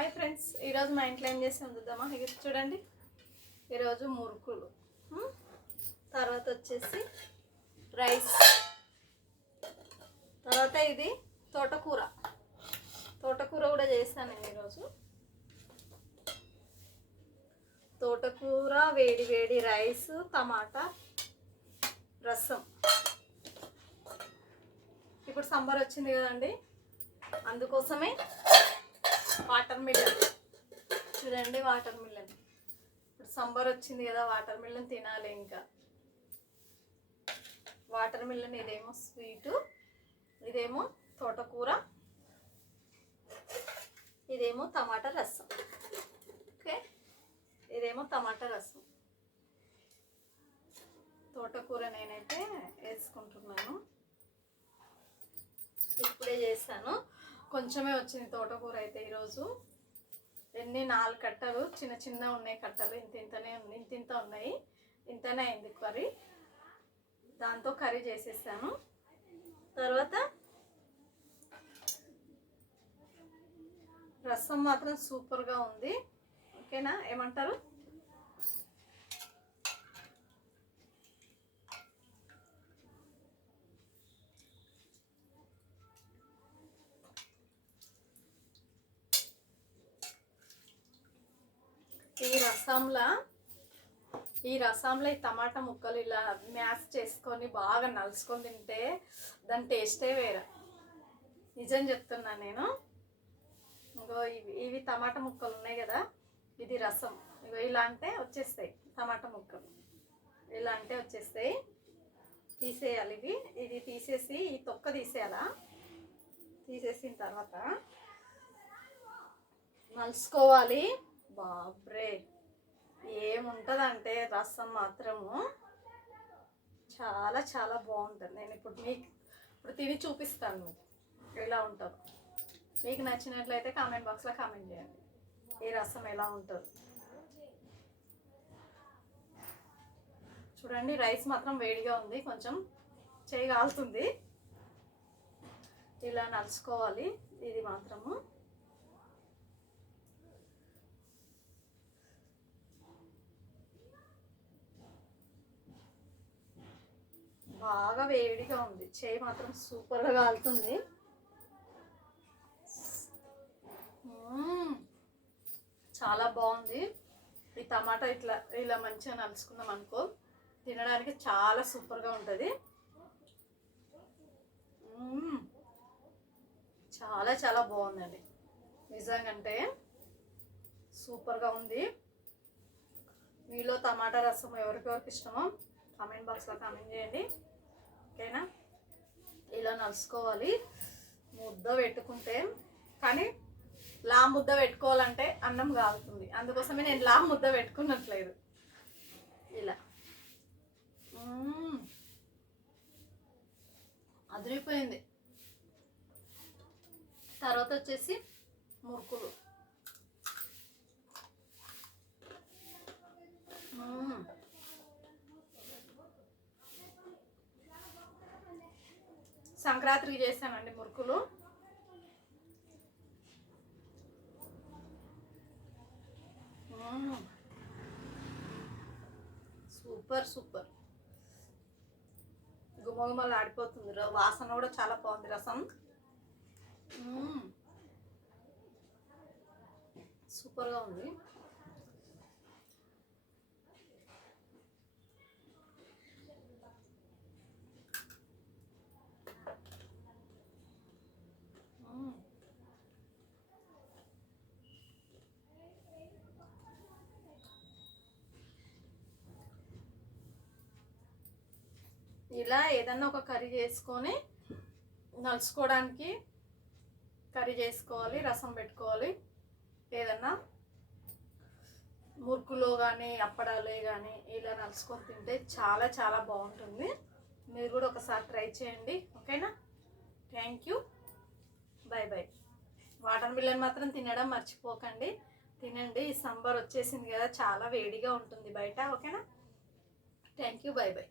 Hi friends, ఈరోజు మా ఇంట్లో ఏం చేసాం చూద్దామా? ఇది చూడండి, ఈరోజు మురుకులు, తర్వాత వచ్చేసి రైస్, తర్వాత ఇది తోటకూర కూడా చేశాను నేను ఈరోజు. తోటకూర, వేడి వేడి రైస్, టమాటా రసం. ఇప్పుడు సమ్మర్ వచ్చింది కదండి, అందుకోసమే వాటర్ మిలన్. చూడండి, వాటర్ మిలన్. ఇప్పుడు సమ్మర్ వచ్చింది కదా, వాటర్ మిలన్ తినాలి. ఇంకా వాటర్ మిలన్, ఇదేమో స్వీటు, ఇదేమో తోటకూర, ఇదేమో టమాటా రసం. ఓకే, ఇదేమో టమాటా రసం. తోటకూర నేనైతే వేసుకుంటున్నాను, ఇప్పుడే చేశాను. కొంచెమే వచ్చింది తోటకూర అయితే ఈరోజు. ఎన్ని 4 కట్టలు, చిన్న చిన్న ఉన్నాయి కట్టలు, ఇంత ఉన్నాయి. ఇంతనే అయింది కర్రీ. దాంతో కర్రీ చేసేసాను. తర్వాత రసం మాత్రం సూపర్గా ఉంది. ఓకేనా, ఏమంటారు? ఈ రసంలో ఈ టమాటా ముక్కలు ఇలా మ్యాష్ చేసుకొని బాగా నలుసుకొని తింటే దాని టేస్టే వేరే. నిజం చెప్తున్నాను నేను. ఇంకో ఇవి టమాటా ముక్కలు ఉన్నాయి కదా, ఇది రసం. ఇగో ఇలా అంటే వచ్చేస్తాయి టమాటా ముక్కలు, ఇలా అంటే వచ్చేస్తాయి. తీసేయాలి ఇది తీసేసి ఈ తొక్క తీసేయాలా. తీసేసిన తర్వాత నలుసుకోవాలి. బాబ్రే, ఏముంటుందంటే రసం మాత్రము చాలా చాలా బాగుంటుంది. నేను ఇప్పుడు తిని చూపిస్తాను మీకు ఎలా ఉంటుందో. మీకు నచ్చినట్లయితే కామెంట్ బాక్స్లో కామెంట్ చేయండి ఈ రసం ఎలా ఉంటుందో. చూడండి, రైస్ మాత్రం వేడిగా ఉంది, కొంచెం చేయి కాలుతుంది. ఇలా నలుసుకోవాలి ఇది మాత్రము. బాగా వేడిగా ఉంది, చేయి మాత్రం సూపర్గా కాలుతుంది. చాలా బాగుంది. ఈ టమాటా ఇలా మంచిగా నలుసుకుందాం అనుకో, తినడానికి చాలా సూపర్గా ఉంటుంది. చాలా చాలా బాగుందండి, నిజంగా సూపర్గా ఉంది. మీలో టమాటా రసం ఎవరికెవరికి ఇష్టమో కామెంట్ బాక్స్లో కామెంట్ చేయండి. ఓకేనా, ఇలా నలుసుకోవాలి. ముద్ద పెట్టుకుంటే, కానీ ముద్ద పెట్టుకోవాలంటే అన్నం కాలుతుంది, అందుకోసమే నేను ముద్ద పెట్టుకున్నట్లేదు. ఇలా అదిరిపోయింది. తర్వాత వచ్చేసి మురుకులు. సంక్రాంతికి చేశానండి మురుకులు. సూపర్ సూపర్, గుమగుమలు ఆడిపోతుంది. వాసన కూడా చాలా బాగుంది రసం. సూపర్గా ఉంది. ఇలా ఏదన్నా ఒక కర్రీ చేసుకొని నలుసుకోవడానికి కర్రీ చేసుకోవాలి, రసం పెట్టుకోవాలి. ఏదన్నా మురుకులో కానీ అప్పడాలే కానీ ఇలా నలుసుకొని తింటే చాలా చాలా బాగుంటుంది. మీరు కూడా ఒకసారి ట్రై చేయండి. ఓకేనా, thank you, by by. Water melon మాత్రం తినడం మర్చిపోకండి, తినండి. ఈ సమ్మర్ వచ్చేసింది కదా, చాలా వేడిగా ఉంటుంది బయట. ఓకేనా, థ్యాంక్ యూ, బై బై.